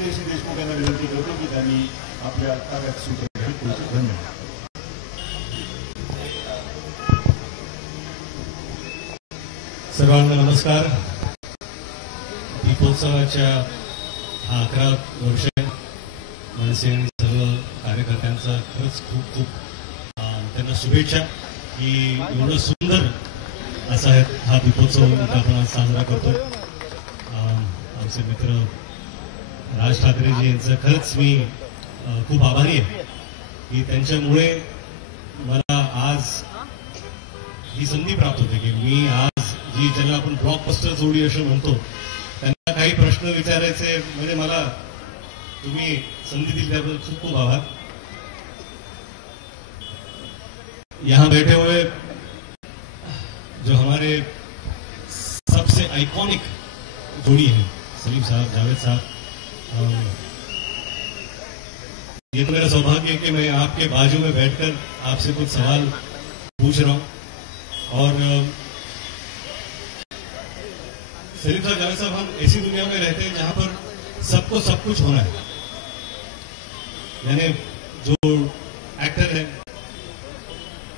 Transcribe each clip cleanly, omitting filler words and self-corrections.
रितेश देशमुख यांना विनंती करतो की त्यांनी आपल्या कार्यात सूचना केली. धन्यवाद. सर्वांना नमस्कार. दीपोत्सवाच्या 11 वर्ष मनसे आणि सर्व कार्यकर्त्यांचा खरंच खूप खूप त्यांना शुभेच्छा की एवढं सुंदर असा हा दीपोत्सव आपण साजरा करतो. आमचे मित्र राज ठाकरेजी यांचं खरंच मी खूप आभारी आहे की त्यांच्यामुळे मला आज ही संधी प्राप्त होते की मी आज जी ज्याला आपण ब्लॉकबस्टर जोडी असं म्हणतो त्यांना काही प्रश्न विचारायचे म्हणजे मला तुम्ही संधी दिली त्याबद्दल खूप खूप आभार. यहाँ बैठे हुए जो हमारे सबसे आइकॉनिक जोड़ी है सलीम साहब, जावेद साहब, ये तो मेरा सौभाग्य है कि मैं आपके बाजू में बैठकर आपसे कुछ सवाल पूछ रहा हूं. और सलीम साहब, जावेद साहब, हम ऐसी दुनिया में रहते हैं जहां पर सबको सब कुछ होना है. यानी जो एक्टर है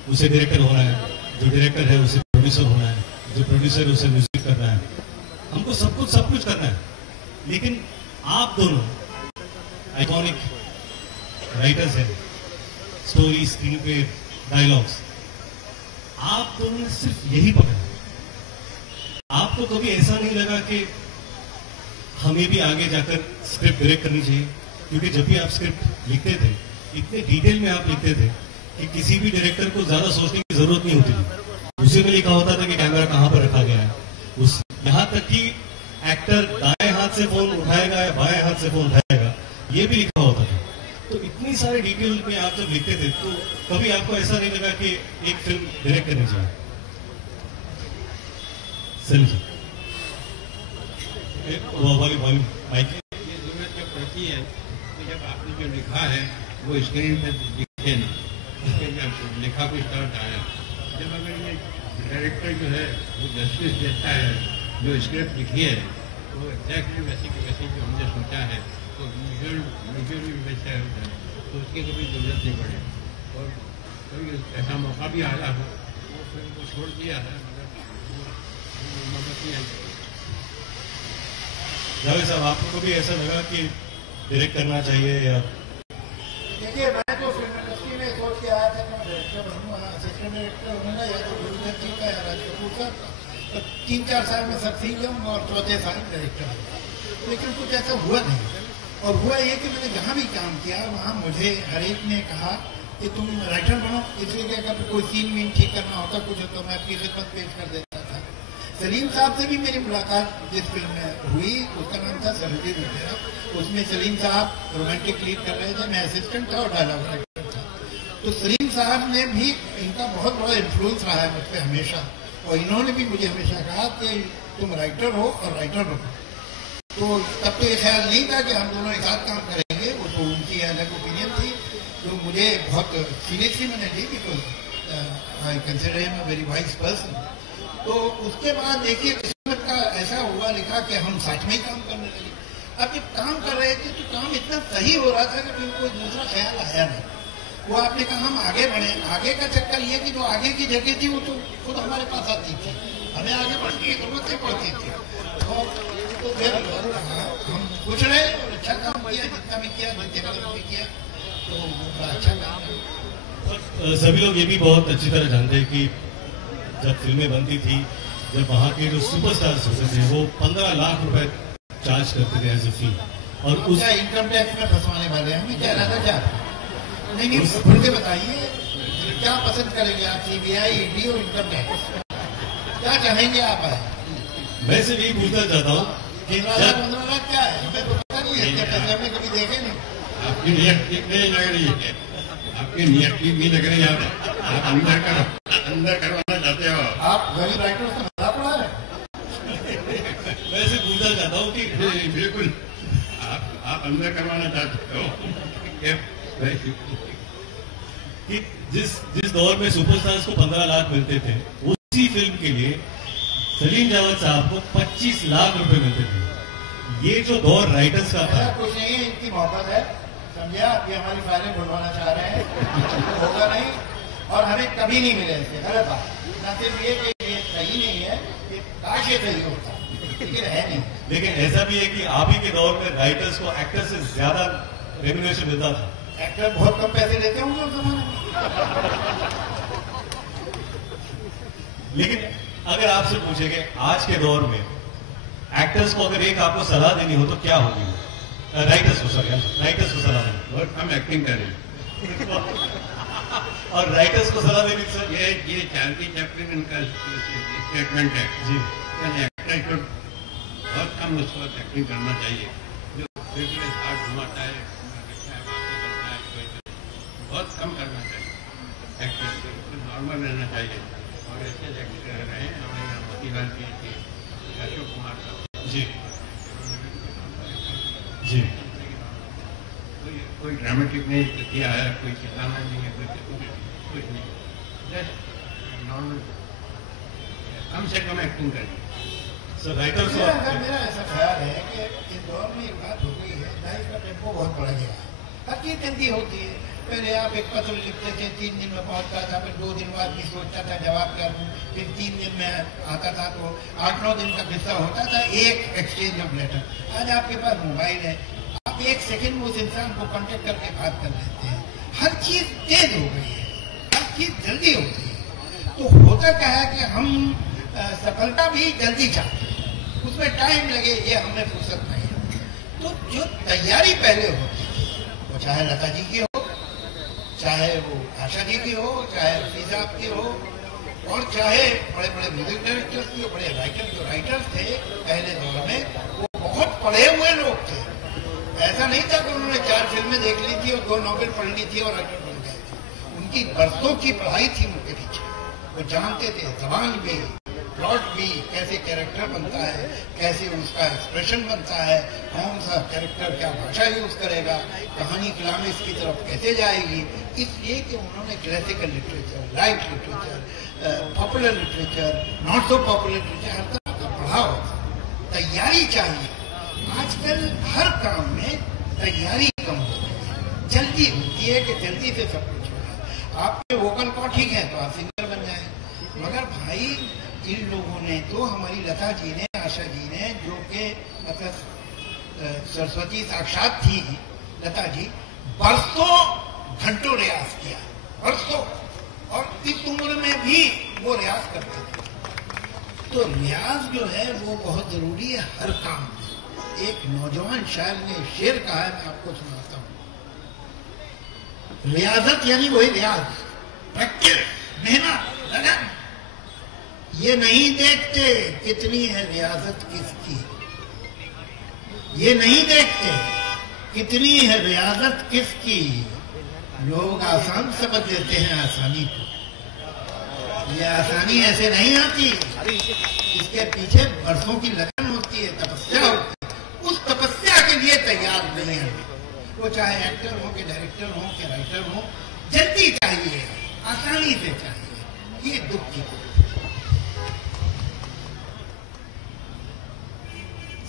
उसे डायरेक्टर होना है, जो डायरेक्टर है उसे प्रोड्यूसर होना है, जो प्रोड्यूसर है उसे म्यूजिक करना है. हमको सब कुछ करना है. लेकिन आप दोनों आइकॉनिक राइटर्स हैं, स्टोरी, स्क्रीन पे, डायलॉग्स. आप दोनों ने सिर्फ यही पकड़ा. आपको कभी ऐसा नहीं लगा कि हमें भी आगे जाकर स्क्रिप्ट डायरेक्ट करनी चाहिए? क्योंकि जब भी आप स्क्रिप्ट लिखते थे इतने डिटेल में आप लिखते थे कि किसी भी डायरेक्टर को ज्यादा सोचने की जरूरत नहीं होती थी. उसी में लिखा होता था कि कैमरा कहां पर रखा गया है. उस यहां तक कि एक्टर दाएं हाथ से फोन उठाएगा या बाएं हाथ से फोन उठाएगा ये भी लिखा होता था. तो इतनी सारे डिटेल में आप जब लिखते थे तो कभी आपको ऐसा नहीं लगा कि एक फिल्म डायरेक्ट करनी चाहिए? सलीम साहब, वाली माइक. ये जरूरत जब पड़ती है कि जब आपने जो लिखा है वो स्क्रीन पर दिखे ना, उसके जब लिखा कुछ तरह आया. जब अगर ये डायरेक्टर जो है वो जस्टिस देता है जो स्क्रिप्ट लिखी है तो एग्जैक्टली वैसी की वैसी जो हमने सोचा है तो विजुअल भी वैसा होता है तो उसकी कभी जरूरत नहीं पड़े. और कोई ऐसा मौका भी आया हो वो फिल्म को छोड़ दिया है मगर मोहब्बत नहीं आई. जावेद साहब, आपको भी ऐसा लगा कि डायरेक्ट करना चाहिए या? देखिए, मैं तो फिल्म इंडस्ट्री में सोच के आया था कि मैं डायरेक्टर बनूंगा, असिस्टेंट डायरेक्टर बनूंगा या तो गुरुदेव जी का या राज कपूर का. तो 3-4 साल में सब सीख जाऊंगा और चौथे साल में डायरेक्टर. लेकिन कुछ ऐसा हुआ नहीं. और हुआ ये कि मैंने जहाँ भी काम किया वहाँ मुझे हर एक ने कहा कि तुम राइटर बनो. इसलिए कि अगर कोई सीन वीन ठीक करना होता कुछ तो मैं अपनी खिदमत पेश कर देता था. सलीम साहब से भी मेरी मुलाकात जिस फिल्म में हुई उसका नाम था सरहदी रुटेरा. उसमें सलीम साहब रोमांटिक लीड कर रहे थे, मैं असिस्टेंट था और डायलॉग राइटर था. तो सलीम साहब ने भी, इनका बहुत बड़ा इन्फ्लुएंस रहा है मुझ पर हमेशा. और इन्होंने भी मुझे हमेशा कहा कि तुम राइटर हो और राइटर बनो. तो तब तो ये ख्याल नहीं था कि हम दोनों एक साथ काम करेंगे. वो तो उनकी अलग ओपिनियन थी जो मुझे बहुत सीरियसली मैंने ली because I consider him a very wise person. तो उसके बाद देखिए किस्मत का ऐसा हुआ लिखा कि हम साथ में ही काम करने लगे. अब जब काम कर रहे थे तो काम इतना सही हो रहा था कि फिर कोई दूसरा ख्याल आया नहीं. वो आपने कहा हम आगे बढ़े. आगे का चक्कर ये कि जो आगे की जगह थी वो तो खुद हमारे पास आती थी, हमें आगे बढ़ने की जरूरत नहीं पड़ती थी. तो फिर हम कुछ रहे और अच्छा काम किया, जितना भी किया, जितने भी किया तो बड़ा अच्छा काम. सभी लोग ये भी बहुत अच्छी तरह जानते हैं कि जब फिल्में बनती थी, जब वहाँ के जो सुपरस्टार्स होते थे वो 15 लाख रुपए चार्ज करते थे एज ए फी. और उस इनकम टैक्स में फंसवाने वाले हमें क्या रहता क्या? नहीं खुल के बताइए क्या पसंद करेंगे आप? सीबीआई, ईडी और इनकम टैक्स क्या चाहेंगे आप? मैं सिर्फ यही पूछना चाहता हूँ 15 लाख क्या है? हमें तो पता नहीं है, इतने पैसे हमने कभी देखे नहीं. आपकी नियत ठीक नहीं लग रही है. आपकी नियत ठीक नहीं लग रही है. आप अंदर करवाना चाहते हो. आप गरीब राइटर से बता पड़ा है. मैं सिर्फ पूछना चाहता हूँ कि बिल्कुल आप अंदर करवाना चाहते हो कि जिस दौर में सुपरस्टार्स को 15 लाख मिलते थे उसी फिल्म के लिए सलीम जावेद साहब को 25 लाख रुपए मिलते थे. ये जो दौर राइटर्स का था, ऐसा कुछ नहीं है, इनकी मोहब्बत है, समझा? ये हमारी फाइलें बुलवाना चाह रहे हैं, होगा नहीं और हमें कभी नहीं मिले ऐसे। गलत बात। न सिर्फ ये कि ये सही नहीं है, ये काश ये सही होता, लेकिन है नहीं। लेकिन ऐसा भी है कि आप ही के दौर में राइटर्स को एक्टर से ज्यादा रेम्यूनरेशन मिलता था। एक्टर बहुत कम पैसे लेते होंगे उस जमाने में। लेकिन अगर आपसे पूछेंगे आज के दौर में एक्टर्स को अगर एक आपको सलाह देनी हो तो क्या होगी? राइटर्स को सलाह देनी, बहुत कम एक्टिंग करें और राइटर्स को सलाह देनी सर, ये चार्ली चैपलिन इनका स्टेटमेंट है जी, एक्टर को बहुत कम उस वक्त एक्टिंग करना चाहिए, जो हाथ घुमाता है, बहुत कम करना चाहिए एक्टर, नॉर्मल रहना चाहिए। और ऐसे एक्टर रहे हमारे यहाँ मोतीलाल जी थे, अशोक कुमार साहब जी जी, कोई ड्रामेटिक नहीं किया है, कोई चिल्लाना नहीं है, कुछ नहीं, जस्ट नॉर्मल, कम से कम एक्टिंग करनी। सर राइटर्स मेरा ऐसा ख्याल है कि इस दौर में एक बात हो गई है, लाइफ का टेम्पो बहुत बढ़ गया है, हर चीज जल्दी होती है। पहले आप एक पत्र लिखते थे, 3 दिन में पहुंचता था, फिर 2 दिन बाद भी सोचता था जवाब क्या दूं, फिर 3 दिन में आता था, तो 8-9 दिन का किस्सा होता था एक एक्सचेंज ऑफ लेटर। आज आपके पास मोबाइल है, आप 1 सेकंड में उस इंसान को कांटेक्ट करके बात कर लेते हैं। हर चीज तेज हो गई है, हर चीज जल्दी होती है। तो होता क्या है कि हम सफलता भी जल्दी चाहते हैं, उसमें टाइम लगे ये हमें फुर्सत नहीं है। तो जो तैयारी पहले होती है, वो चाहे लता जी की हो, चाहे वो आशा जी की हो, चाहे रफी साहब की हो, और चाहे बड़े बड़े म्यूजिक डायरेक्टर्स की हो, बड़े जो राइटर्स थे पहले दौर में, वो बहुत पढ़े हुए लोग थे। ऐसा नहीं था कि उन्होंने 4 फिल्में देख ली थी और 2 नॉवेल पढ़ ली थी और राइटर बन गए थे। उनकी बरसों की पढ़ाई थी उनके पीछे, वो जानते थे जबान भी, प्लॉट भी, कैसे कैरेक्टर बनता है, कैसे उसका एक्सप्रेशन बनता है, कौन सा कैरेक्टर क्या भाषा यूज करेगा, कहानी क्लाइमेक्स की तरफ कैसे जाएगी। इसलिए कि उन्होंने classical literature, light literature, popular literature, not so popular literature, हर तरह का पढ़ा होता। तैयारी चाहिए। आजकल हर काम में तैयारी कम होती है, जल्दी होती है कि जल्दी से सब कुछ होगा। आपके वोकल कॉर्ड ठीक है तो आप सिंगर बन जाए, मगर भाई इन लोगों ने तो, हमारी लता जी ने, आशा जी ने, जो कि मतलब सरस्वती साक्षात थी लता जी, बरसों घंटों रियाज किया, बरसों, और इस उम्र में भी वो रियाज करते थे। तो रियाज जो है वो बहुत जरूरी है हर काम में। एक नौजवान शायर ने शेर कहा है, मैं आपको सुनाता हूँ। रियाजत यानी वही रियाज, प्रैक्टिस, मेहनत, लगन। ये नहीं देखते कितनी है रियाजत किसकी, ये नहीं देखते कितनी है रियाजत किसकी, लोग आसान समझ लेते हैं आसानी को। ये आसानी ऐसे नहीं आती, इसके पीछे बरसों की लगन होती है, तपस्या होती है। उस तपस्या के लिए तैयार नहीं है वो, चाहे एक्टर हो कि डायरेक्टर हो कि राइटर हो। जल्दी चाहिए, आसानी से चाहिए, ये दुख की बात।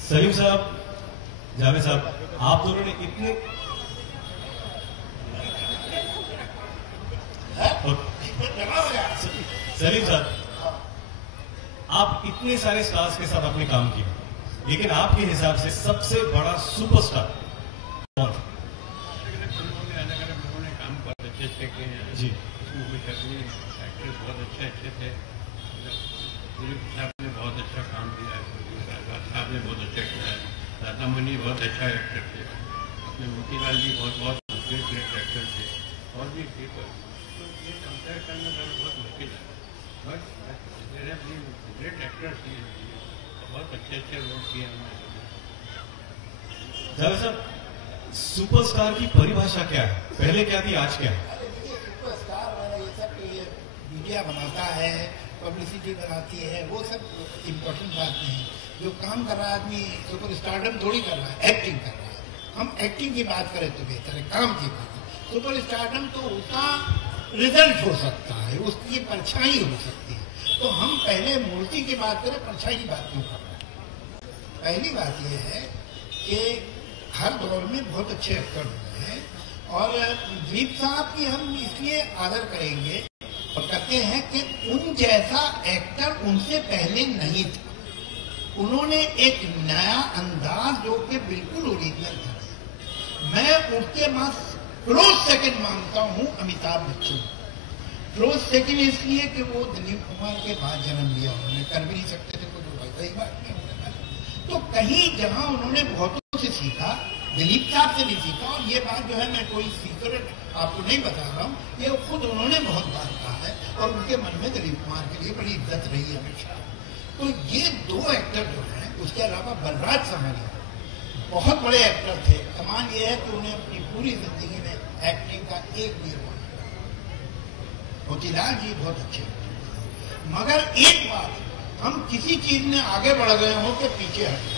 सलीम साहब, जावेद साहब, आप दोनों ने इतने सलीम साहब, आप इतने सारे स्टार्स के साथ आपने काम किया, लेकिन आपके हिसाब से सबसे बड़ा सुपरस्टार कौन? अलग अलग लोगों ने काम बहुत अच्छे अच्छे किए हैं जी। एक्टर्स बहुत अच्छे थे। दिलीप साहब ने बहुत अच्छा काम किया है, साहब ने बहुत अच्छा किया है, दादा मनी बहुत अच्छा एक्टर थे, अपने मोतीलाल जी बहुत ग्रेट एक्टर थे, और भी थे। तो ये कंपेयर करना बहुत मुश्किल है, बट ग्रेट एक्टर्स थे, बहुत अच्छे रोल किए हमने। जावेद साहब, सुपरस्टार की परिभाषा क्या है? पहले क्या थी, आज क्या है? सुपरस्टार ये सब मीडिया बनाता है, पब्लिसिटी बनाती है, वो सब इम्पोर्टेंट बात नहीं। जो काम कर रहा है आदमी सुपर स्टारडम थोड़ी कर रहा है, एक्टिंग कर रहा है। हम एक्टिंग की बात करें तो बेहतर है, काम की बात। सुपर स्टारडम तो उसका रिजल्ट हो सकता है, उसकी परछाई हो सकती है। तो हम पहले मूर्ति की बात करें, परछाई की बात क्यों कर रहे हैं? पहली बात यह है कि हर दौर में बहुत अच्छे एक्टर हुए हैं और दिलीप साहब की हम इसलिए आदर करेंगे और कहते हैं कि उन जैसा एक्टर उनसे पहले नहीं था। उन्होंने एक नया अंदाज जो कि बिल्कुल ओरिजिनल था। मैं उनके बाद क्लोज सेकंड मानता हूं अमिताभ बच्चन। क्लोज सेकंड इसलिए कि वो दिलीप कुमार के बाद जन्म लिया, उन्होंने कर भी नहीं सकते थे कुछ, सही बात नहीं। तो कहीं जहां उन्होंने बहुतों से सीखा, दिलीप साहब से भी सीखा, और ये बात जो है मैं कोई सीक्रेट आपको नहीं बता रहा हूँ, ये खुद उन्होंने बहुत बार कहा है और उनके मन में दिलीप कुमार के लिए बड़ी इज्जत रही है हमेशा। तो ये दो एक्टर जो हैं, उसके अलावा बलराज साहनी बहुत बड़े एक्टर थे। कमाल ये है कि उन्हें अपनी पूरी जिंदगी में एक्टिंग का एक भी अवार्ड मिला। मोतीलाल जी बहुत अच्छे थे, मगर एक बात, हम किसी चीज में आगे बढ़ गए हो कि पीछे हट गए।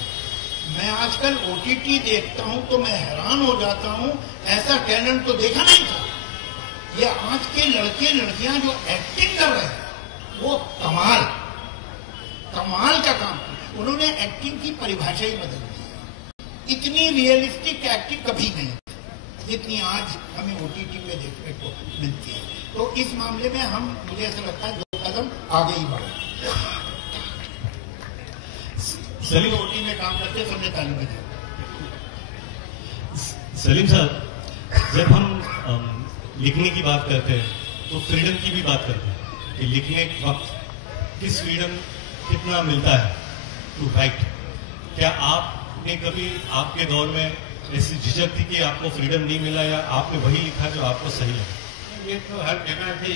मैं आजकल ओटीटी देखता हूं तो मैं हैरान हो जाता हूं, ऐसा टैलेंट तो देखा नहीं था। ये आज के लड़के लड़कियां जो एक्टिंग कर रहे हैं वो कमाल का काम, उन्होंने एक्टिंग की परिभाषा ही बदल दी है। इतनी रियलिस्टिक एक्टिंग कभी नहीं थी जितनी आज हमें ओटीटी पे देखने को मिलती है। तो इस मामले में हम, मुझे ऐसा लगता है, 2 कदम आगे ही बढ़े। सभी ओटी में काम करते सबने ताली बजाई। सलीम साहब, जब हम लिखने की बात करते हैं तो फ्रीडम की भी बात करते हैं कि लिखने के वक्त किस फ्रीडम कितना मिलता है टू राइट। क्या आपने कभी आपके दौर में ऐसी झिझक थी कि आपको फ्रीडम नहीं मिला या आपने वही लिखा जो आपको सही लगा? ये तो हर जगह से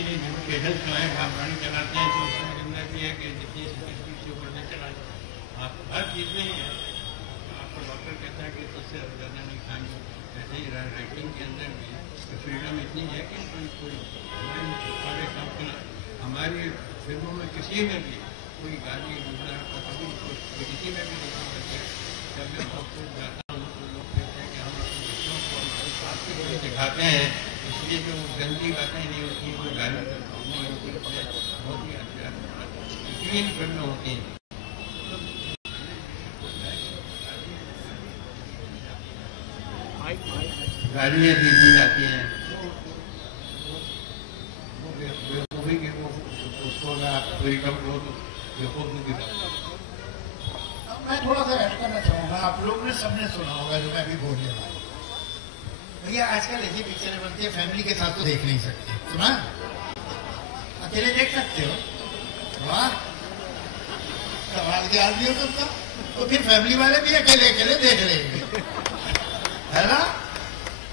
पेशेंट जो है आप गाड़ी चलाते हैं तो उसमें जितना भी है कि जितनी स्पीड से ऊपर नहीं चलाए, आप हर चीज़ में ही है। आपको डॉक्टर कहता है कि इससे ज़्यादा नहीं खाएंगे, ऐसे ही राइटिंग के अंदर भी फ्रीडम इतनी है कि हमारी फिल्मों में किसी में भी कोई गाली कभी किसी में भी नहीं करते। जब मैं डॉक्टर जाता हूँ तो लोग कहते हैं कि हम अपने बच्चों को हमारे साथ के दिखाते हैं, इसलिए जो गंदी बातें नहीं होती, वो गाली नहीं होती, बहुत ही क्लीन फिल्में होती हैं। गाड़ियाँ दी जाती हैं, बेवकूफ़ी की उसको अगर आप फ्रीडम को तो बेवकूफ़ी की बात। मैं थोड़ा सा ऐड करना चाहूंगा। आप लोग ने सबने सुना होगा जो मैं अभी बोलने वाला हूँ। भैया आजकल ऐसी पिक्चरें बनती है, फैमिली के साथ तो देख नहीं सकते। सुना? अकेले देख सकते हो? वाह, कमाल के आदमी हो तुम तो फिर फैमिली वाले भी अकेले अकेले देख लेंगे, है ना?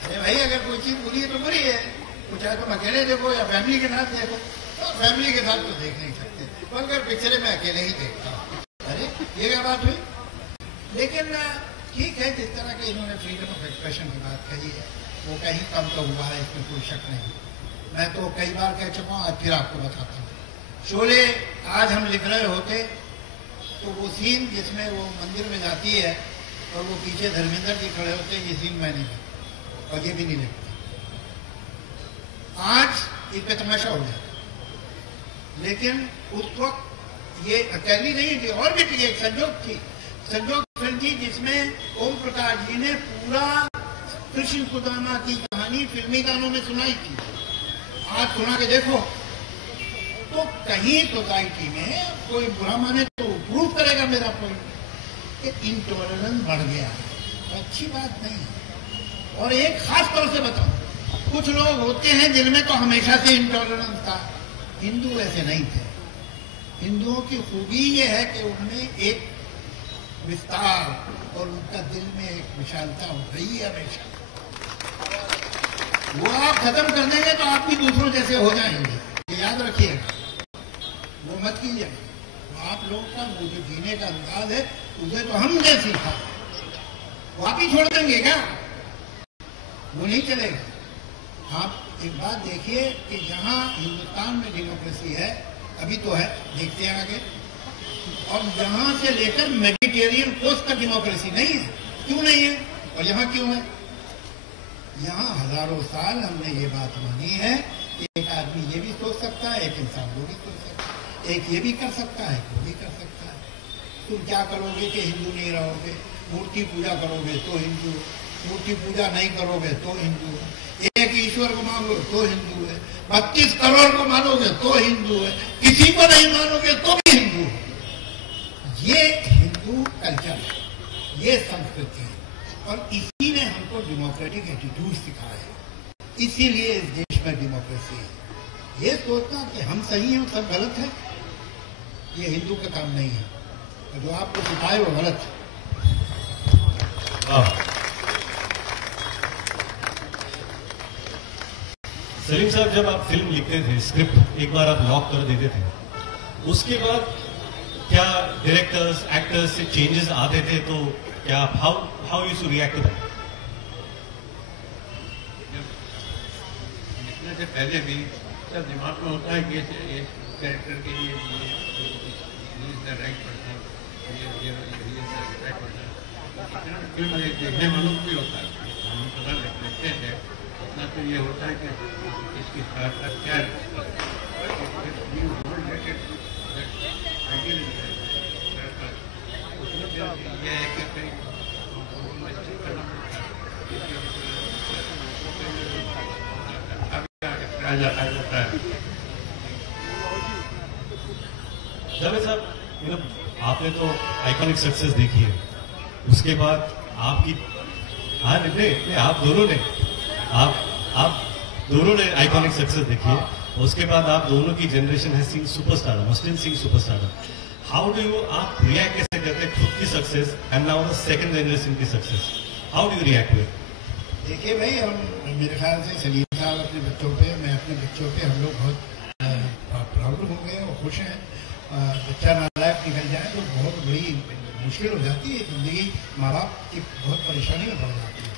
अरे भाई, अगर कोई चीज बुरी है तो बुरी है, तो चाहे तुम अकेले देखो या फैमिली के साथ देखो। तो फैमिली के साथ तो देख नहीं सकते, मगर पिक्चरें मैं अकेले ही देखता हूँ। अरे ये क्या बात हुई? लेकिन ठीक है, जिस तरह के इन्होंने फ्रीडम ऑफ एक्सप्रेशन की बात कही है वो कहीं कम तो हुआ है, इसमें कोई शक नहीं। मैं तो कई बार कह चुका हूँ, आज फिर आपको बताता हूँ। शोले आज हम लिख रहे होते तो वो सीन जिसमें वो मंदिर में जाती है और वो पीछे धर्मेंद्र जी खड़े होते हैं, ये सीन मैं नहीं लिखता और ये भी नहीं लिखता। आज इस पे तमाशा हो जाता, लेकिन उस वक्त ये अकेली नहीं थी, और भी थी, एक संजोग थी, संजोग फिल्म थी जिसमें ओम प्रकाश जी ने पूरा कृष्ण सुदामा की कहानी फिल्मी गानों में सुनाई थी। आज सुना के देखो तो कहीं सोसाइटी में कोई बुरा माने तो प्रूव करेगा मेरा पॉइंट कि इंटॉलरेंस बढ़ गया है, तो अच्छी बात नहीं है। और एक खास तौर से बताऊं, कुछ लोग होते हैं जिनमें तो हमेशा से इंटॉलरेंस था, हिंदू ऐसे नहीं थे। हिंदुओं की खूबी ये है कि उनमें एक विस्तार और उनका दिल में एक विशालता हो रही है हमेशा। वो आप खत्म कर देंगे तो आप भी दूसरों जैसे हो जाएंगे, ये याद रखिएगा, वो मत कीजिएगा। तो आप लोग का वो जो जीने का अंदाज है उसे तो हमने सीखा, वो आप ही छोड़ देंगे क्या? वो नहीं चलेगा। आप एक बात देखिए कि जहां हिंदुस्तान में डेमोक्रेसी है, अभी तो है, देखते हैं आगे, और यहां से लेकर मेडिटेरियन कोस्ट तक डेमोक्रेसी नहीं है। क्यों नहीं है और यहाँ क्यों है? यहाँ हजारों साल हमने ये बात मानी है कि एक आदमी ये भी सोच सकता है, एक इंसान वो भी सोच सकता है, एक ये भी कर सकता है, वो भी कर सकता है। तुम क्या करोगे कि हिंदू नहीं रहोगे? मूर्ति पूजा करोगे तो हिंदू, मूर्ति पूजा नहीं करोगे तो हिंदू, एक ईश्वर को मानोगे तो हिंदू है, 32 करोड़ को मानोगे तो हिंदू है, किसी को नहीं मानोगे तो भी हिंदू है। ये हिंदू कल्चर है, ये संस्कृति है, और इसी ने हमको डेमोक्रेटिक एटीट्यूड सिखाया है। इसीलिए इस देश में डेमोक्रेसी है। ये सोचना कि हम सही हैं और सब गलत है, ये हिंदू का काम नहीं है। तो जो आपको सिखाए वो गलत है। सलीम साहब, जब आप फिल्म लिखते थे, स्क्रिप्ट एक बार आप लॉक कर देते थे, उसके बाद क्या डायरेक्टर्स, एक्टर्स से चेंजेस आते थे? तो क्या how you to react to that? लिखने से पहले भी सब दिमाग में होता है कि ये कैरेक्टर के लिए राइट पर्सन, ये राइट पर्सन। फिल्म देखने वालों को भी होता है, हम पता लिखते हैं उतना तो ये होता है कि इसकी साथ क्या ये है कि जाता है। जावेद साहब, आपने तो आइकॉनिक सक्सेस देखी है, उसके बाद आपकी आप दोनों ने आइकॉनिक सक्सेस देखी है, उसके बाद आप दोनों की जनरेशन है सिंग सुपरस्टार, मस्लिन Singh superstar. How do you, आप रिएक्ट कैसे करते हैं खुद की success and now the second generation की success? How do you react to it? देखिए भाई, हम मेरे ख्याल से सलीम साहब अपने बच्चों पे, मैं अपने बच्चों पे, हम लोग बहुत प्राउड हो गए और खुश हैं। बच्चा नालायक निकल जाए तो बहुत बड़ी मुश्किल हो जाती है जिंदगी, माँ बाप की बहुत परेशानी में पड़ जाती है।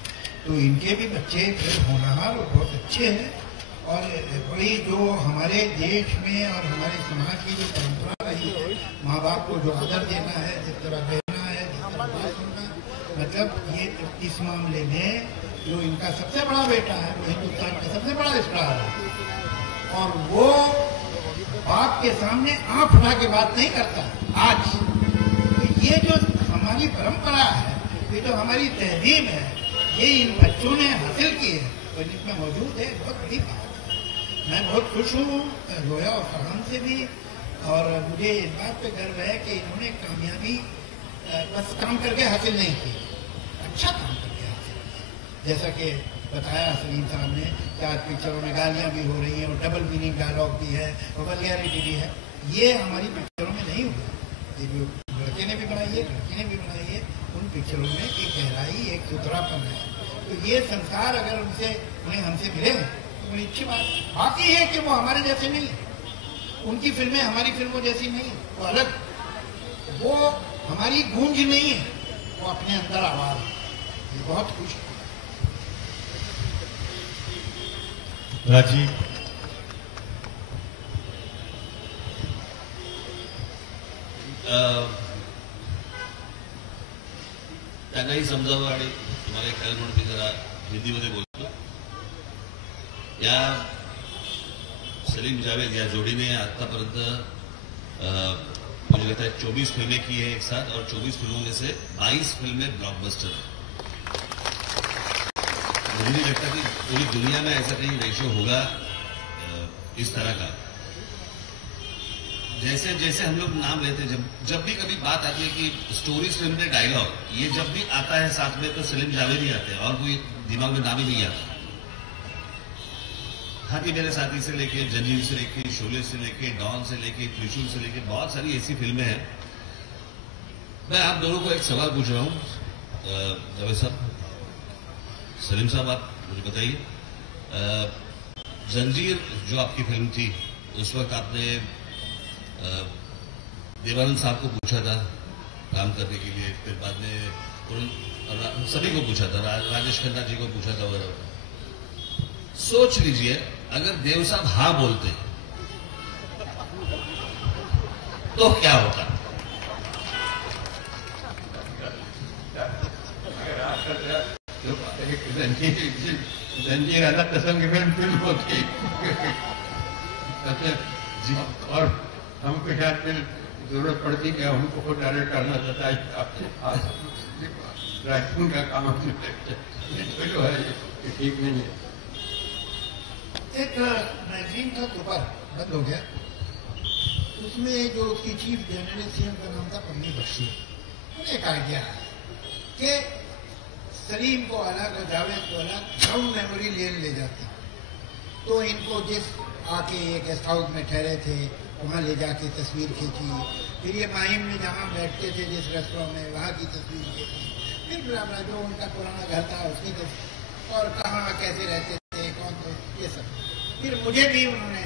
तो इनके भी बच्चे फिर होनहार और बहुत अच्छे हैं, और बड़ी जो हमारे देश में और हमारे समाज की जो परंपरा रही है, माँ बाप को जो आदर देना है, जिस तरह रहना है, जिस तरह बात करना है, मतलब ये इस मामले में जो इनका सबसे बड़ा बेटा है वो हिंदुस्तान का सबसे बड़ा स्टार है, और वो बाप के सामने आंख उठा के बात नहीं करता आज। तो ये जो हमारी परंपरा है, ये जो हमारी तहजीब है, ये इन बच्चों ने हासिल की है और इसमें मौजूद है, बहुत बड़ी बात है। मैं बहुत खुश हूँ लोया और फरहान से भी, और मुझे इस बात पे गर्व है कि इन्होंने कामयाबी बस काम करके हासिल नहीं की, अच्छा काम करके हासिल किया। जैसा कि बताया सलीम साहब ने, चार पिक्चरों में गालियाँ भी हो रही हैं और डबल मीनिंग डायलॉग भी है और वल्गैरिटी भी है। ये हमारी पिक्चरों में नहीं हुआ। ये जो लड़के ने भी बनाई है, लड़की ने भी बनाई है, उन पिक्चरों में एक गहराई, एक सुथरापन है। तो ये संस्कार अगर उन्हें हमसे मिले तो बड़ी अच्छी बात। बाकी है कि वो हमारे जैसे नहीं, उनकी फिल्में हमारी फिल्मों जैसी नहीं, वो अलग, वो हमारी गूंज नहीं है, वो अपने अंदर आवाज है। ये बहुत खुश है। राजीव, त्यांनाही समजावं आणि तुम्हाला एक ख्याल म्हणून मी जरा हिंदीमध्ये बोलतो. या सलीम जावेद या जोड़ीने आतापर्यंत मुझे लगता है 24 फिल्में की है एक साथ, और 24 फिल्मों में से 22 फिल्में ब्लॉकबस्टर है। मुझे नहीं लगता कि पूरी दुनिया में ऐसा कहीं रेशियो होगा इस तरह का। जैसे जैसे हम लोग नाम लेते हैं, जब भी कभी बात आती है कि स्टोरी फिल्म में डायलॉग, ये जब भी आता है साथ में तो सलीम जावेद ही आते हैं, और कोई दिमाग में नाम ही नहीं आता। हाथी मेरे साथी से लेके, जंजीर से लेके, शोले से लेके, डॉन से लेके, त्रिशूल से लेके, बहुत सारी ऐसी फिल्में हैं। मैं आप दोनों को एक सवाल पूछ रहा हूं, जावेद साहब, सलीम साहब, आप मुझे बताइए, जंजीर जो आपकी फिल्म थी, उस वक्त आपने देवानंद साहब को पूछा था काम करने के लिए, फिर बाद में सभी को पूछा था, राजेश खन्ना जी को पूछा था वगैरह। सोच लीजिए अगर देव साहब हाँ बोलते तो क्या होता? जंजीर अलग किस्म की फिल्म होती, और हमको शायद फिर जरूरत पड़ती कि हमको डायरेक्ट करना चाहता है। राइटिंग का काम ये जो है ये ठीक नहीं है। एक मैगजीन था दोपहर बंद हो गया, उसमें जो उसकी चीफ जर्नलिस्ट थी उनका नाम था पन्नी बख्शी। उन्हें एक आइडिया कि सलीम को अलग और जावेद को अलग ग्राउंड मेमोरी लेन ले जाते, तो इनको जिस आके एक गेस्ट हाउस में ठहरे थे वहाँ ले जाके तस्वीर खींची, फिर ये माहिम में जहाँ बैठते थे जिस रेस्टोरेंट में वहाँ की तस्वीर खींची, फिर बराबर जो उनका पुराना घर था उसकी तस्वीर, और कहाँ कैसे रहते थे कौन थे ये सब। फिर मुझे भी उन्होंने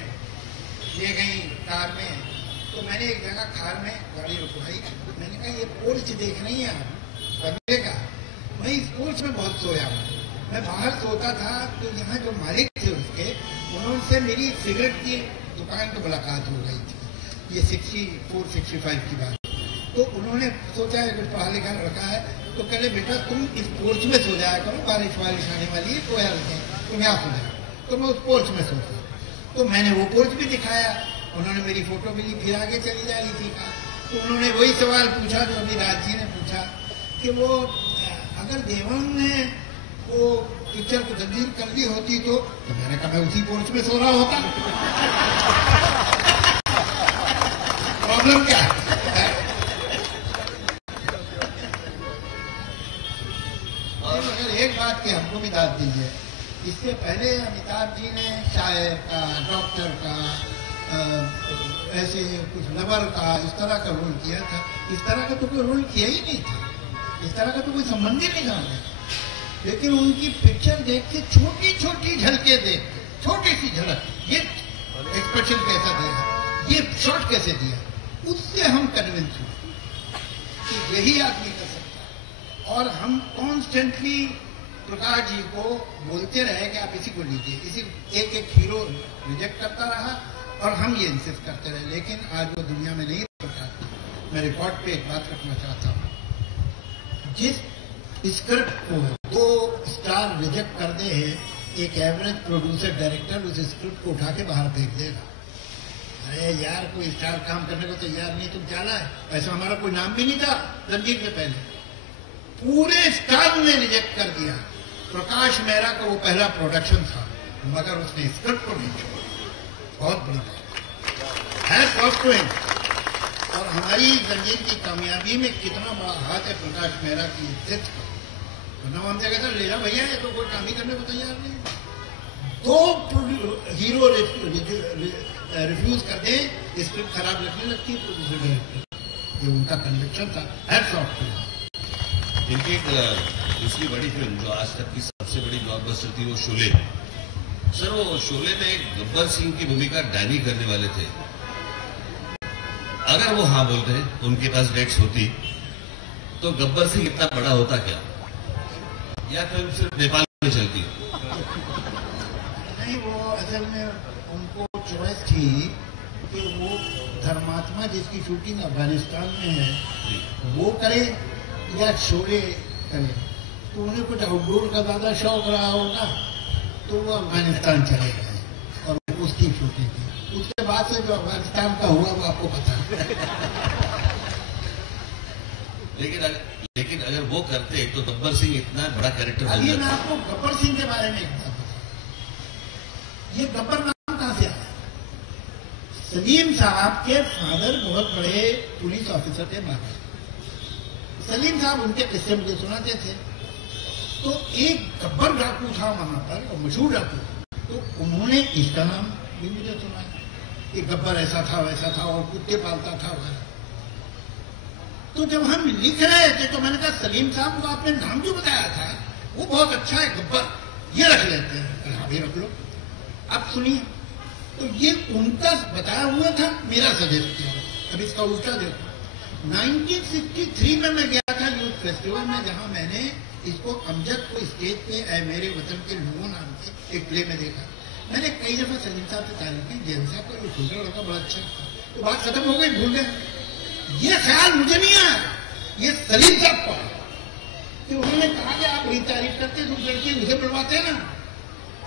ले गई कार में, तो मैंने एक जगह कार में गाड़ी रुकवाई, मैंने कहा ये पोर्च देख रही है आप बंगले का, मैं इस पोर्च में बहुत सोया हूँ। मैं बाहर सोता था तो यहाँ जो मालिक थे उसके, उनसे मेरी सिगरेट की दुकान पर मुलाकात हो गई थी, ये 64-65 की बात। तो उन्होंने सोचा है कि पढ़ा लिखा लड़का है, तो कहले बेटा तुम इस पोर्च में सो जाया करो, बारिश आने वाली है, कोया रखें तुम यहाँ सो जाओ। तो मैं उस पोर्च में सोता, तो मैंने वो पोर्च भी दिखाया, उन्होंने मेरी फोटो भी ली, फिर आगे चली जा रही थी। तो उन्होंने वही सवाल पूछा जो अभी राज जी ने पूछा कि वो अगर देवान ने वो पिक्चर को तब्दील कर दी होती तो मैंने कहा मैं उसी पोर्च में सो रहा होता। प्रॉब्लम क्या है? मगर एक बात की हमको भी दाद दीजिए, इससे पहले अमिताभ जी ने शायर का, डॉक्टर का, ऐसे कुछ लवर का, इस तरह का रोल किया था। इस तरह का तो कोई रोल किया ही नहीं था, इस तरह का तो कोई संबंध ही नहीं था। लेकिन उनकी पिक्चर देख के छोटी छोटी झलके देख, छोटी सी झलक, ये एक्सप्रेशन कैसा दिया, ये शॉट कैसे दिया, उससे हम कन्विंस हुए कि यही आदमी कर सकता है। और हम कॉन्स्टेंटली प्रकाश जी को बोलते रहे कि आप इसी को लीजिए, इसी एक एक हीरो रिजेक्ट करता रहा और हम ये इंसिस्ट करते रहे, लेकिन आज वो दुनिया में नहीं रखा। मैं रिकॉर्ड पे एक बात रखना चाहता हूँ, जिस स्क्रिप्ट को 2 स्टार रिजेक्ट कर दे, एक एवरेज प्रोड्यूसर डायरेक्टर उस स्क्रिप्ट को उठा के बाहर फेंक देगा। अरे यार कोई स्टार काम करने को तैयार नहीं, तुम क्या लाए? ऐसा हमारा कोई नाम भी नहीं था रंजीत से पहले, पूरे स्टार ने रिजेक्ट कर दिया। प्रकाश मेहरा का वो पहला प्रोडक्शन था, मगर उसने स्क्रिप्ट को नहीं छोड़ा, बहुत बड़ी बात है। और हमारी रंजीत की कामयाबी में कितना बड़ा हाथ है प्रकाश मेहरा की इज्जत का। वरना हम जगह सर ले जा भैया, ये तो कोई काम ही करने को तैयार नहीं। 2 हीरो रिफ्यूज कर दे, स्क्रिप्ट खराब लगने लगती है प्रोड्यूसर डायरेक्टर, ये उनका कन्विक्शन था। हैट्स ऑफ टू इनकी एक दूसरी बड़ी फिल्म जो आज तक की सबसे बड़ी ब्लॉकबस्टर थी वो शोले। सर वो शोले में एक गब्बर सिंह की भूमिका डैनी करने वाले थे, अगर वो हाँ बोलते उनके पास डेट्स होती तो गब्बर सिंह इतना बड़ा होता क्या, या फिल्म सिर्फ नेपाल में चलती? नहीं, वो असल में उनको चॉइस थी कि वो धर्मात्मा जिसकी शूटिंग अफगानिस्तान में है वो करे या शोले करे। तो उन्हें कुछ आउटडोर का ज्यादा शौक रहा होगा, तो वो अफगानिस्तान चले गए और उसकी शूटिंग की। उसके बाद से जो अफगानिस्तान का हुआ वो आपको पता है। लेकिन अगर वो करते तो गब्बर सिंह इतना बड़ा कैरेक्टर बन अभी मैं जाता। आपको गब्बर सिंह के बारे में एक बात बताऊं, ये गब्बर नाम कहां से आया? सलीम साहब के फादर बहुत बड़े पुलिस ऑफिसर थे बाबा। सलीम साहब उनके किस्से मुझे सुनाते थे। तो एक गब्बर डाकू था वहां पर, और मशहूर डाकू, तो उन्होंने इसका नाम भी मुझे सुनाया कि गब्बर ऐसा था वैसा था और कुत्ते पालता था वगैरह। तो जब हम लिख रहे थे तो मैंने कहा सलीम साहब को आपने नाम जो बताया था वो बहुत अच्छा है, गब्बर, ये रख लेते हैं। हाँ भी रख लो। अब सुनिए, तो ये उनका बताया हुआ था, मेरा सजेस्ट किया। अब इसका उल्टा देखो, 1963 में मैं गया था यूथ फेस्टिवल में, जहां मैंने इसको अमजद को स्टेज पे ऐ मेरे वतन के लोगों नाम से एक प्ले में देखा। मैंने कई दफा सलीम साहब से तारीफ की, जैन साहब का छोटा लड़का बड़ा अच्छा था, तो बात खत्म हो गई, भूल गए। ये ख्याल मुझे नहीं आया, ये सलीम साहब को कि उन्होंने कहा कि आप बड़ी तारीफ करते तो लड़के मुझे बुलवाते हैं ना,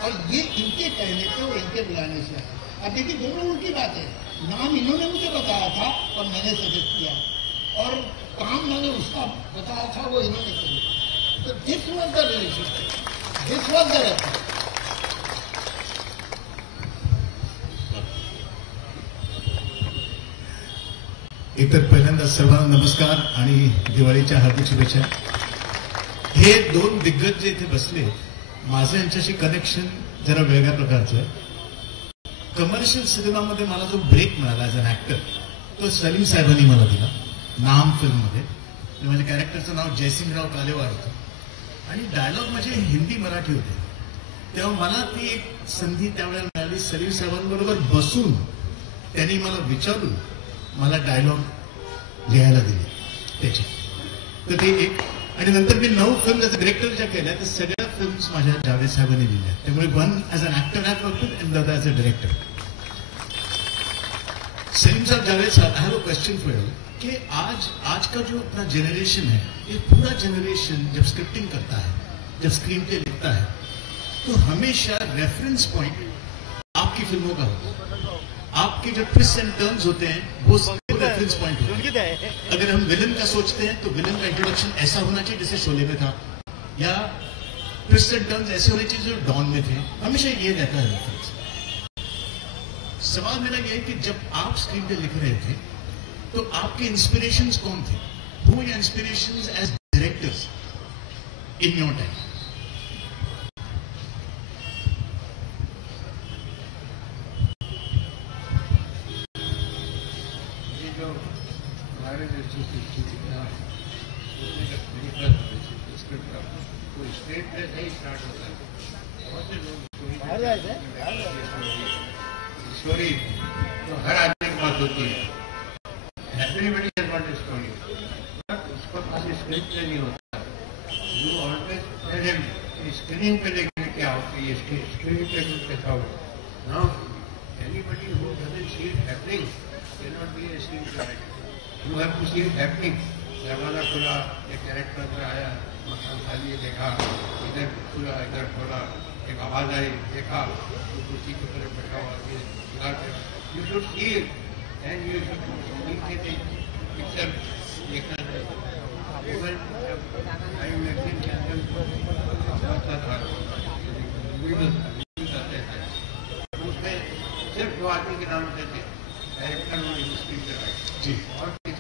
और ये इनके कहने से और इनके बुलाने से। अब देखिए दोनों उनकी बात है, नाम इन्होंने मुझे बताया था और मैंने सजेस्ट किया, और काम मैंने उसका बताया था वो इन्होंने किया। तो this was the relationship, this was the reference. एकतर पहिल्यांदा सर्वांना नमस्कार आणि दिवाळीच्या हार्दिक शुभेच्छा. हे दोन दिग्गज जे इथे बसले, माझं यांच्याशी कनेक्शन जरा वेगळ्या प्रकारचं आहे. कमर्शियल सिनेमामध्ये मला जो ब्रेक मिळाला ॲज अन ऍक्टर तो सलीम साहेबांनी मला दिला नाम फिल्ममध्ये. माझ्या कॅरेक्टरचं नाव जयसिंगराव कालेवार होतं आणि डायलॉग माझे हिंदी मराठी होते. तेव्हा मला ती एक संधी त्यावेळेला मिळाली. सलीम साहेबांबरोबर बसून त्यांनी मला विचारून मला डायलॉग लिहायला दिले त्याचे. तर ते एक. आणि नंतर मी 9 फिल्म ॲज अ डिरेक्टर ज्या केल्या त्या सगळ्या फिल्म्स माझ्या जावेद साहेबांनी लिहिल्या. त्यामुळे one as an actor as worked and other as a director. Salim साहब, जावेद साहब, I have a question for you कि आज का जो अपना जनरेशन है, ये पूरा जनरेशन जब स्क्रिप्टिंग करता है, जब स्क्रीन पे लिखता है, तो हमेशा रेफरेंस पॉइंट आपकी फिल्मों का होता है. आपके जो ट्विस्ट एंड टर्न्स होते हैं वो रेफरेंस पॉइंट होते हैं. अगर हम विलन का सोचते हैं तो विलन का इंट्रोडक्शन ऐसा होना चाहिए जैसे शोले में था, या ट्विस्ट एंड टर्न्स ऐसे होने चाहिए जो डॉन में थे. हमेशा ये रहता है रेफरेंस. सवाल मेरा ये है कि जब आप स्क्रीन पे लिख रहे थे तो आपके इंस्पिरेशंस कौन थे? Who were your inspirations as directors in your time? हमारे जैसे कोई स्टेट प्ले नहीं स्टार्ट होता है. बहुत से लोग स्टोरी तो हर आदमी के पास होती है. Everybody has got a story, but उसको पास स्क्रीन प्ले नहीं होता. You always tell him screen पे लेके आओ कि ये स्क्रीन पे कैसा हो. Now anybody who doesn't see it happening cannot be a screenplay writer. You have to see it happening. दरवाजा खुला, एक कैरेक्टर पर आया, मकान खाली देखा, इधर खुला इधर खोला, एक आवाज आई देखा, तो कुर्सी की तरफ बैठा हुआ ये. You should see it and you should look at it. Picture देखना चाहिए. टाइम मैगजीन के अंदर आता था, वीडियोस आते थे, उसमें सिर्फ 2 आदमी के नाम थे, डायरेक्टर और स्क्रीन पे राइटर. जी. और स्क्रीन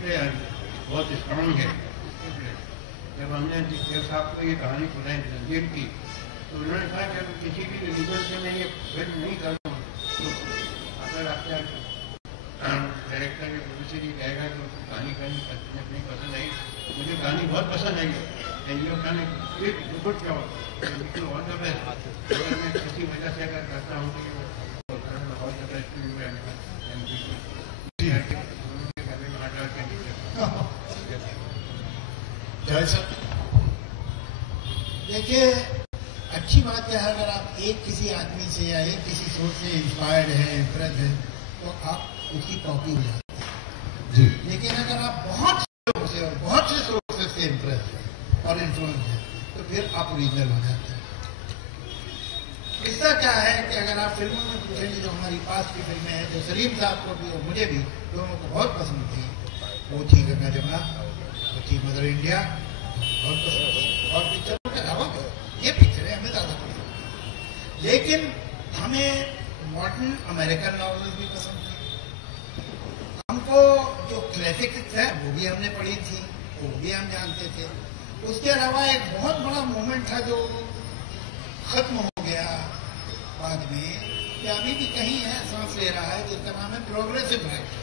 प्ले बहुत स्ट्रांग है. जब हमने जब साहब को ये कहानी सुनाई जंजीर की, तो उन्होंने कहा कि अगर किसी भी रिलीजन से मैं ये फिल्म नहीं करता हूँ, तो अगर आपका डायरेक्टर या प्रोड्यूसर ये कहेगा कि उसको कहानी करनी नहीं पसंद आई, मुझे कहानी बहुत पसंद आई एंड यू कहानी good job all the best. अगर मैं किसी वजह से अगर करता हूँ तो all the best to you and देखिए, अच्छी बात है अगर आप एक किसी आदमी से या एक किसी सोच से इंस्पायर्ड है, इम्प्रेस है, तो आप उसकी कॉपी हो जाते हैं. जी. लेकिन अगर आप बहुत से और बहुत से सोर्सेस से इम्प्रेस है और इन्फ्लुएंस है, तो फिर आप ओरिजिनल हो जाते हैं. इसका क्या है कि अगर आप फिल्मों में पूछेंगे, जो हमारी पास की फिल्में हैं, जो सलीम साहब को भी और मुझे भी दोनों को बहुत पसंद थी, वो थी गंगा जमुना, वो थी मदर इंडिया, बहुत पसंद थी. और पिक्चरों के अलावा ये पिक्चरें हमें ज़्यादा पसंद थी. लेकिन हमें मॉडर्न अमेरिकन नॉवेल्स भी पसंद थी. हमको जो क्लासिक्स है वो भी हमने पढ़ी थी, वो भी हम जानते थे. उसके अलावा एक बहुत बड़ा मूवमेंट था जो खत्म हो गया बाद में, या अभी भी कहीं है, सांस ले रहा है, जिसका नाम है प्रोग्रेसिव राइटर.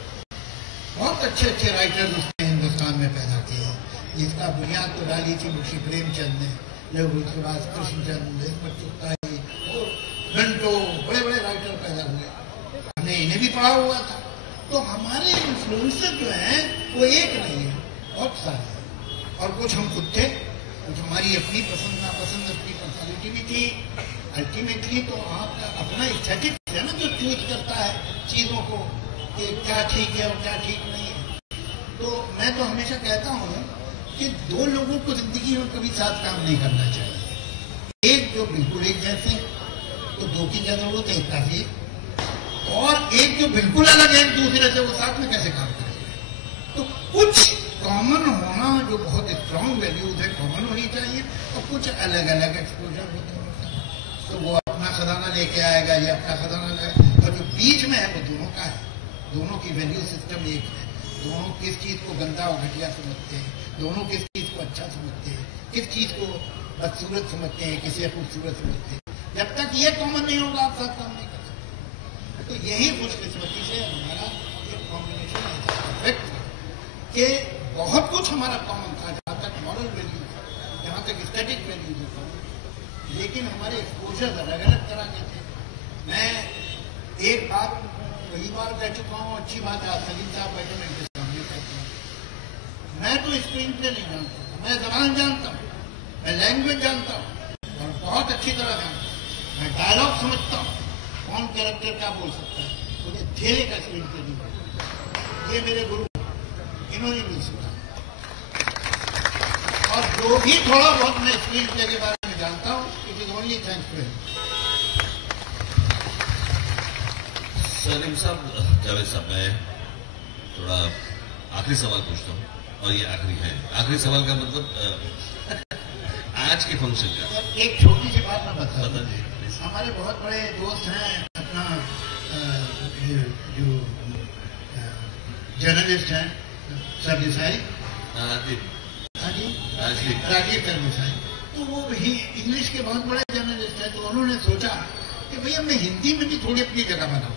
बहुत अच्छे अच्छे राइटर्स उसने हिंदुस्तान में पैदा किए, जिसका बुनियाद तो डाली थी मुंशी प्रेमचंद ने, जब उसके बाद कृष्णचंद, देशभक्ति और घंटो बड़े बड़े राइटर पैदा हुए. हमने इन्हें भी पढ़ा हुआ था. तो हमारे इन्फ्लुएंसर जो हैं वो एक नहीं है, बहुत सारे हैं. और कुछ हम खुद थे, कुछ हमारी अपनी पसंद नापसंद, अपनी पर्सनैलिटी भी थी. अल्टीमेटली तो आपका अपना एस्थेटिक्स है ना, जो चूज करता है चीजों को कि क्या ठीक है और क्या ठीक नहीं है. तो मैं तो हमेशा कहता हूँ कि 2 लोगों को जिंदगी में कभी साथ काम नहीं करना चाहिए. एक जो बिल्कुल एक जैसे, तो 2 की क्या जरूरत है, काफी. और एक जो बिल्कुल अलग है एक दूसरे से, वो साथ में कैसे काम करेंगे. तो कुछ कॉमन कॉमन होना जो बहुत स्ट्रांग वैल्यूज है कॉमन होनी चाहिए, और कुछ अलग अलग एक्सपोजर होते हैं। तो वो अपना खजाना लेके आएगा, ये अपना खजाना लेगा, और जो बीच में है वो दोनों का है। दोनों की वैल्यू सिस्टम एक है। दोनों किस चीज को गंदा और घटिया समझते हैं, दोनों किस चीज को अच्छा समझते हैं, किस चीज को बदसूरत समझते हैं, किसी खूबसूरत समझते हैं। जब तक ये कॉमन नहीं होगा आप साथ काम नहीं कर सकते। तो यही खुशकिस्मती से हमारा ये कॉम्बिनेशन ऐसा परफेक्ट है कि बहुत कुछ हमारा कॉमन था, जहाँ तक मॉरल वैल्यू था, जहाँ तक स्टैटिक वैल्यू था, लेकिन हमारे एक्सपोजर अलग अलग तरह के थे। मैं एक बात कई बार कह चुका हूँ, अच्छी बात है, सलीम साहब बैठे मैं इनके सामने कहता हूँ, मैं तो स्क्रीन प्ले नहीं जानता, मैं जबान जानता हूँ, मैं लैंग्वेज जानता हूँ और बहुत अच्छी तरह जानता हूँ, मैं डायलॉग समझता हूँ, कौन कैरेक्टर क्या बोल सकता है, मुझे धेरे का स्क्रीन प्ले नहीं पड़ता। ये मेरे गुरु, इन्होंने मुझे सिखाया। और जो भी थोड़ा बहुत मैं स्क्रीन प्ले के बारे में जानता हूँ, it is only thanks to him. Salim साहब, जावेद साहब, मैं थोड़ा आखिरी सवाल पूछता हूँ, और ये आखिरी है। आखिरी सवाल का मतलब आज के फंक्शन का एक छोटी सी बात मैं बता दूं। बताइए। हमारे बहुत बड़े दोस्त हैं, अपना जो जर्नलिस्ट हैं सरदेसाई, राजीव सरदेसाई, तो वो भी इंग्लिश के बहुत बड़े जर्नलिस्ट हैं। तो उन्होंने सोचा कि भैया मैं हिंदी में भी थोड़ी अपनी जगह बनाऊं।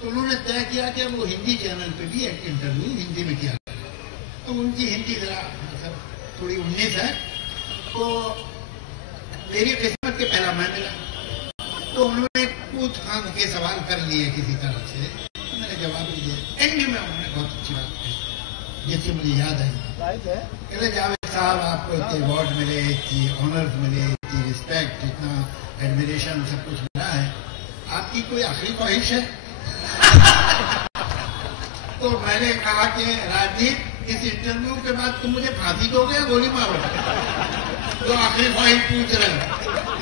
तो उन्होंने तय किया कि वो हिंदी चैनल पे भी एक इंटरव्यू हिंदी में किया। तो उनकी हिंदी जरा मतलब थोड़ी 19 है, तो मेरी किस्मत के पहला मैं मिला। तो उन्होंने पूछ फांक के सवाल कर लिए किसी तरह से, तो मैंने जवाब दिया। एंड में उन्होंने बहुत अच्छी बात कही जिससे मुझे याद आई। कहते जावेद साहब, आपको इतने अवार्ड मिले, इतनी ऑनर्स मिले, इतनी रिस्पेक्ट, इतना एडमिरेशन, सब कुछ मिला है, आपकी कोई आखिरी ख्वाहिश है? तो मैंने कहा कि राजदीप, इस इंटरव्यू के बाद तुम मुझे फांसी दोगे या गोली मारोगे? तो आखिरी ख्वाहिश पूछ रहे,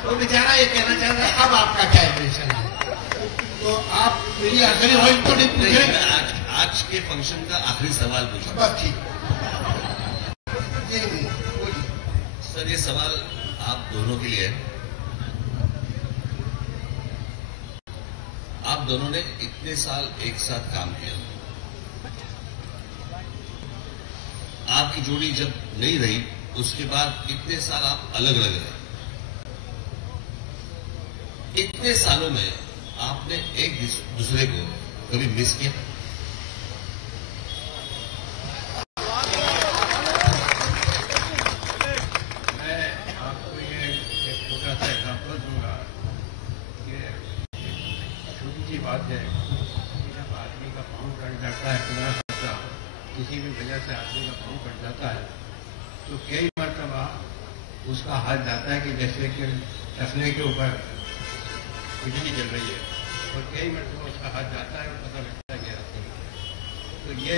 तो बेचारा ये कहना चाहता है अब आपका क्या इंप्रेशन है? तो आप मेरी आखिरी ख्वाहिश तो नहीं पूछे। आज के फंक्शन का आखिरी सवाल पूछा। बस ठीक। जी, सर, ये सवाल आप दोनों के लिए है। आप दोनों ने इतने साल एक साथ काम किया, आपकी जोड़ी जब नहीं रही उसके बाद इतने साल आप अलग अलग रहे। इतने सालों में आपने एक दूसरे को कभी मिस किया? मैं आपको ये एक छोटा सा एग्जाम्पल दूंगा कि छोटी सी बात है कि जब आदमी का पाँव कट जाता है, खुदा खास्ता किसी भी वजह से आदमी का पाँव कट जाता है, तो कई मरतबा उसका हाथ जाता है कि जैसे कि टखने के ऊपर बिजली जल रही है, और कई मरतबा उसका हाथ जाता है और पता लगता है कि तो ये